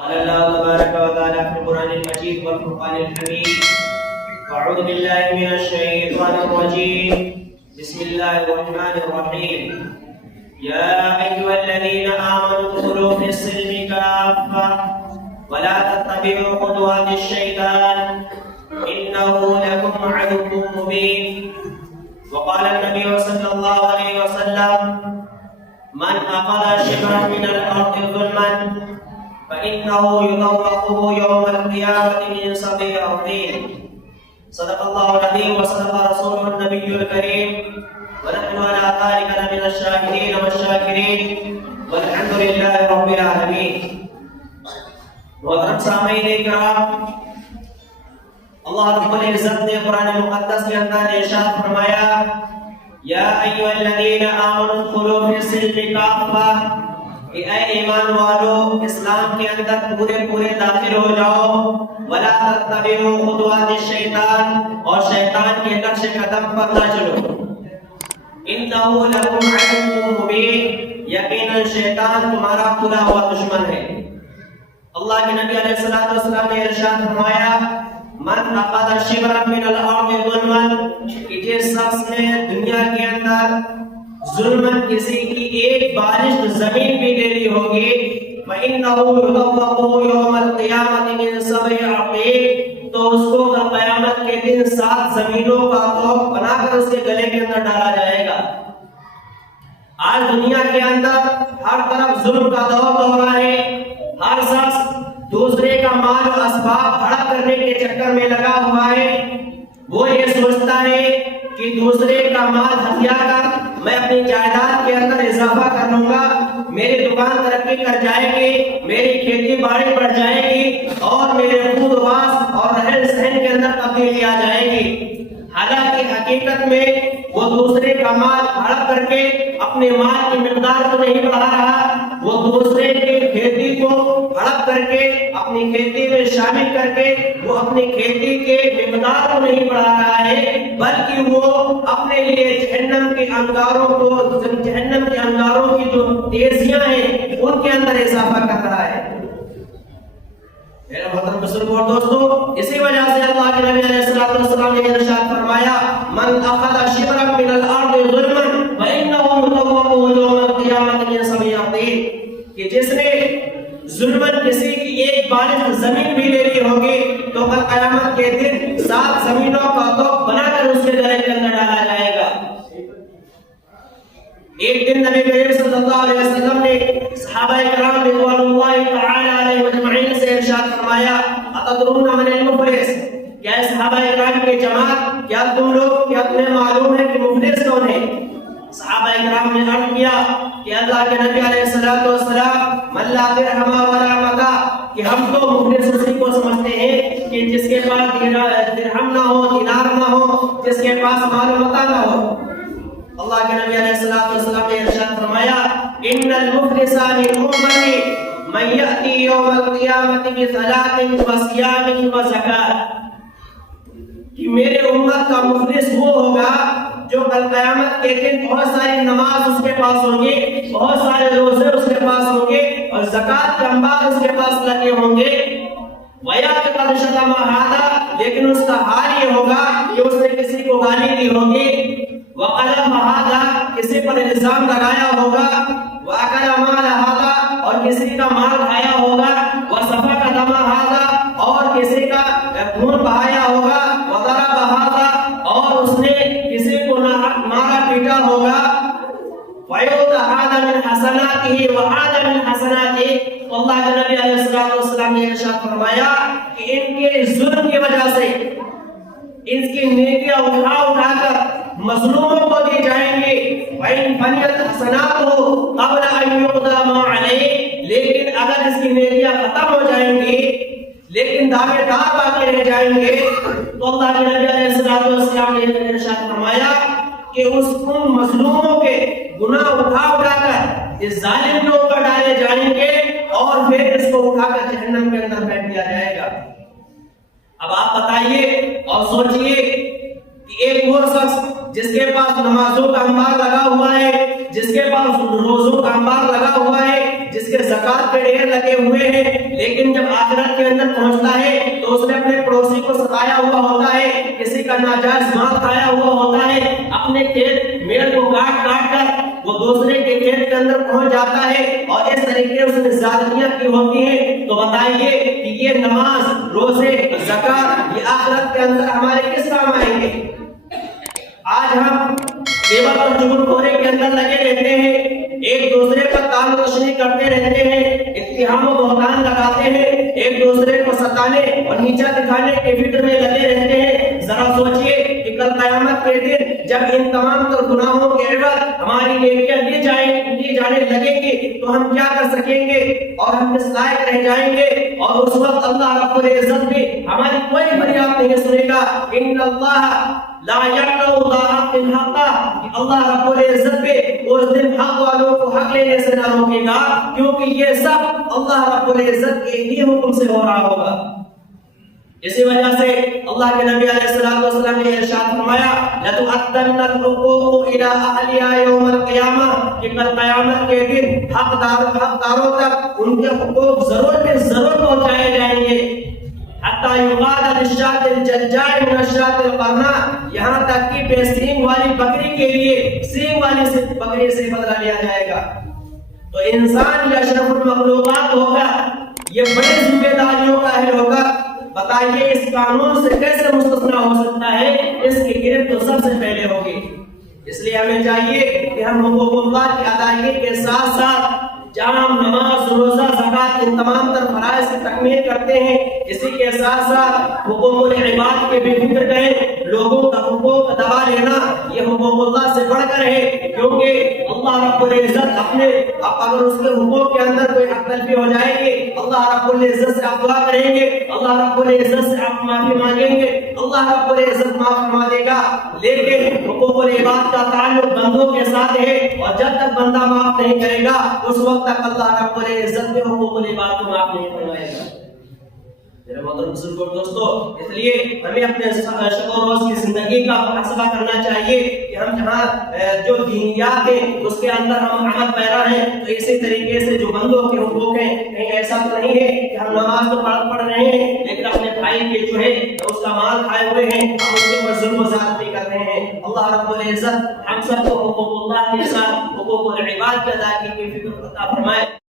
قال الله تبارك وتعالى في القرآن المجيد والفرقان الحميد: أعوذ بالله من الشيطان الرجيم. بسم الله الرحمن الرحيم. يا أيها الذين آمنوا ادخلوا في السلم كافة ولا تتبعوا خطوات الشيطان إنه لكم عدو مبين. وقال النبي صلى الله عليه وسلم: من أخذ شبرا من الأرض ظلما فإنه يطوقه يوم القيامة من سبع أرضين. صدق الله العظيم وصدق رسوله النبي الكريم، ونحن على ذلك لمن الشاهدين والشاكرين، والحمد لله رب العالمين. محترم سامعین کرام، اللہ رب العزت نے قرآن مقدس کے اندر ارشاد فرمایا: یا ایھا الذین آمنوا ادخلوا فی السلم کافۃ، کہ اے ایمان والو اسلام کے اندر پورے داخل ہو جاؤ. ولا تتبعوا خطوات الشیطان، اور شیطان کے نقش قدم پر نہ چلو. انہ لکم عدو مبین، یقینا شیطان تمہارا کھلا ہوا دشمن ہے. اللہ کے نبی علیہ الصلوۃ والسلام نے ارشاد فرمایا: من اخذ شبرا من الارض ظلما، کہ جس شخص نے دنیا کے اندر ظلمن کسی کی ایک بارش زمین بھی لے لی ہوگی، فإنه يطوق يوم القيامة من سبع أرضين، تو اس کو قیامت کے دن 7 زمینوں کا طوق بنا کر اس کے گلے کے اندر ڈالا جائے گا. آج دنیا کے اندر ہر طرف ظلم کا دور ہو رہا ہے. ہر شخص دوسرے کا مال و اسباب ہڑپ کرنے کے چکر میں لگا ہوا ہے. وہ یہ سوچتا ہے کہ دوسرے کا مال ہتھیا کر میں اپنی جائیداد کے اندر اضافہ کر لوں گا، میری دکان ترقی کر جائے گی، میری کھیتی باڑی بڑھ جائے گی، اور میرے خود واس اور رہن سہن کے اندر تبدیلی آ جائے گی. حالانکہ حقیقت میں وہ دوسرے کا مال ہڑپ کر کے اپنے مال کی مقدار کو نہیں بڑھا رہا، وہ دوسرے کی کھیتی کو ہڑپ کر کے اپنی کھیتی میں شامل کر کے وہ اپنی کھیتی کے مقدار کو نہیں بڑھا رہا ہے، بلکہ وہ اپنے لیے جہنم کے انگاروں کی جو تیزیاں ہیں ان کے اندر اضافہ کر رہا ہے. میرے محترم بزرگوں اور دوستو، اسی وجہ سے اللہ کے نبی علیہ الصلوۃ والسلام نے ارشاد فرمایا: من اخذ شبرا من الارض ظلما فانه يطوق يوم القيامة من سبع أرضين، کہ جس نے ظلمن کسی کی ایک بارش زمین بھی لے لی ہوگی تو کل قیامت کے دن 7 زمینوں کا طوق بنا کر اس کے گلے کے اندر ڈالا جائے گا. ایک دن نبی کریم صلی اللہ علیہ وسلم نے صحابہ کرام رضوان اللہ تعالی علیہم اجمعین سے ارشاد فرمایا: اتدرون من المفلس، کیا صحابہ کرام کی جماعت، کیا تم لوگ کیا تمہیں معلوم ہے کہ مفلس کون ہے؟ صحابہ کرام نے عرض کیا کہ اللہ کے نبی علیہ الصلوۃ والسلام من لا درہم ولا متاع، کہ ہم تو مفلس اسی کو سمجھتے ہیں کہ جس کے پاس درہم نہ ہو، دینار نہ ہو، جس کے پاس مال و متاع نہ ہو. اللہ کے نبی علیہ الصلوۃ والسلام نے ارشاد فرمایا: ان المفلس من امتی من یأتی یوم القیامة بصلاۃ وصیام وزکاۃ، کہ میرے امت کا مفلس وہ ہوگا جو کل قیامت کے دن بہت ساری نماز اس کے پاس ہوں گے، بہت سارے روزے اس کے پاس ہوں گے، اور زکوٰۃ کے انبار اس کے پاس لگے ہوں گے. وَيَأْتِ قَدْ شَتَمَ هَٰذَا، لیکن اس کا حال یہ ہوگا کہ اس نے کسی کو گالی دی ہوگی. وَقَلَمَ هَٰذَا، کسی پر الزام لگایا ہوگا. وَأَكَلَ مَالَ هَٰذَا، اور کسی کا مال کھایا ہوگا. وَسَفَكَ دَمَ هَٰذَا، اور کسی کا خون بہایا ہوگا. وَضَرَبَ هَٰذَا، اور اس نے کسی کو مارا پیٹا ہوگا. وَيُؤْتَ هَٰذَا مِنْ حَسَنَاتِهِ وَهَٰذَا مِنْ حَسَنَاتِهِ، اللہ کے نبی علیہ الصلوۃ والسلام نے ارشاد فرمایا کہ ان کے ظلم کی وجہ سے ان کی نیکیاں اٹھا کر مظلوموں کو دی جائیں گی. وَإِنْ فَنِيَتْ حَسَنَاتُهُ قَبْلَ أَنْ يُقْضَىٰ مَا عَلَيْهِ، لیکن اگر اس کی نیکیاں ختم ہو جائیں گی لیکن دعوے دار باقی رہ جائیں گے، تو اللہ کے نبی علیہ الصلوۃ والسلام نے ارشاد فرمایا کہ ان مظلوموں کے گناہ اٹھا کر اس ظالم کے اوپر ڈالے جائیں گے، اور پھر اس کو اٹھا کر جہنم کے اندر پھینک دیا جائے گا. اب آپ بتائیے اور سوچئے کہ ایک وہ شخص جس کے پاس نمازوں کا انبار لگا ہوا ہے، جس کے پاس روزوں کا انبار لگا ہوا ہے، جس کے زکات کے ڈھیر لگے ہوئے ہیں، لیکن ناجائز مال کھایا ہوا ہوتا ہے، اپنے کھیت میڑ کو کاٹ کاٹ کر وہ دوسرے کے کھیت کے اندر پہنچ جاتا ہے اور اس طریقے اس نے زیادتیاں کی ہوتی ہیں، تو بتائیے کہ یہ نماز، روزے، زکات یہ آخرت کے اندر ہمارے کس کام آئیں گے؟ آج ہم غیبت اور چغل خوری کے اندر لگے رہتے ہیں، ایک دوسرے پر تان تشنی کرتے رہتے ہیں، اتہام و بہتان لگاتے ہیں، ایک دوسرے کو ستانے اور نیچا دکھانے کے فکر میں لگے رہتے ہیں۔ ذرا سوچئے کہ کل قیامت کے دن جب ان تمام تر گناہوں کے عوض ہماری نیکیاں دی جانے لگیں گی تو ہم کیا کر سکیں گے اور ہم کس لائق رہ جائیں گے؟ اور اس وقت اللہ رب العزت بھی ہماری کوئی فریاد نہیں سنے گا۔ ان اللہ لا یقطع ذا حق الحق، کہ اللہ رب العزت پہ اس دن حق والوں کو حق لینے سے نہ روکے گا، کیونکہ یہ سب اللہ رب العزت کے ہی حکم سے ہو رہا ہوگا۔ اسی وجہ سے اللہ کے نبی علیہ الصلوۃ والسلام نے ارشاد فرمایا لَتُؤَدَّنَّ الْحُقُوقُ إِلَىٰ أَهْلِهَا يَوْمَ الْقِيَامَةِ، کہ کل قیامت کے دن حقداروں تک ان کے حقوق ضرور کے ضرور پہنچائے جائیں گے، حتیٰ یقال للشاة الجلجاء من الشاة القرناء، یہاں تک کہ بے سینگ والی بکری کے لیے سینگ والی بکری سے بدلہ لیا جائے گا۔ تو انسان یا اشرف المخلوقات ہوگا، یہ بڑی ذمہ داریوں کا اہل ہوگا، بتائیے اس قانون سے کیسے مستثنا ہو سکتا ہے؟ اس کی گرفت تو سب سے پہلے ہوگی۔ اس لیے ہمیں چاہیے کہ ہم حقوق اللہ کی ادائیگی کے ساتھ ساتھ جہاں ہم نماز، روزہ، زکات ان تمام تر فرائض کی تکمیل کرتے ہیں، اسی کے ساتھ ساتھ حقوق العباد کے بھی فکر کریں۔ لوگوں کا حقوق دبا لینا یہ حقوق اللہ سے بڑھ کر ہے، کیونکہ اللہ رب العزت اگر اس کے حقوق کے اندر کوئی حق تلفی ہو جائے گی، اللہ رب العزت سے آپ دعا کریں گے، اللہ رب العزت سے آپ معافی مانگیں گے، اللہ رب العزت معاف فرما دے گا۔ لیکن حقوق العباد کا تعلق بندوں کے ساتھ ہے، اور جب تک بندہ معاف نہیں کرے گا اس وقت تک اللہ رب العزت کے حقوق العباد کو معاف نہیں فرمائے گا۔ میرے محترم بزرگوں دوستو، اس لیے ہمیں اپنے شب و روز کی زندگی کا محاسبہ کرنا چاہیے کہ ہم جہاں جو دینیات ہیں اس کے اندر ہم عمل پیرا ہیں، تو اسی طریقے سے جو بندوں کے حقوق ہیں، کہیں ایسا تو نہیں ہے کہ ہم نماز تو پڑھ رہے ہیں لیکن اپنے بھائی کے جو ہے اس کا مال کھائے ہوئے ہیں، ہم اس کے اوپر ظلم و زیادتی کر رہے ہیں۔ اللہ رب العزت ہم سب کو حقوق اللہ کے ساتھ حقوق العباد کی ادائیگی کی فکر عطا فرمائے۔